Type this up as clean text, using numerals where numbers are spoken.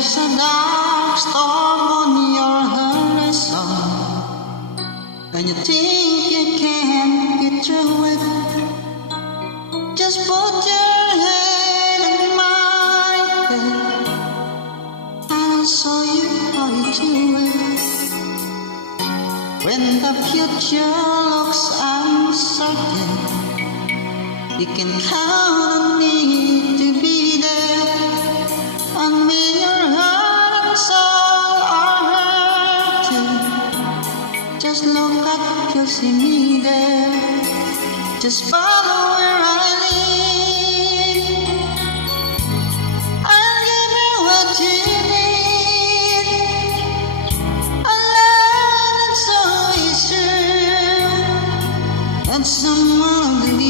there's a dark storm on your horizon, and you think you can't get through it, just put your head in my head, I'll show you how to do it. When the future looks uncertain, you can count on me to be there. And when your heart and soul are hurting, just look up, you'll see me there. Just follow where I lead. I'll give you what you need, a love that's always true, and someone to be.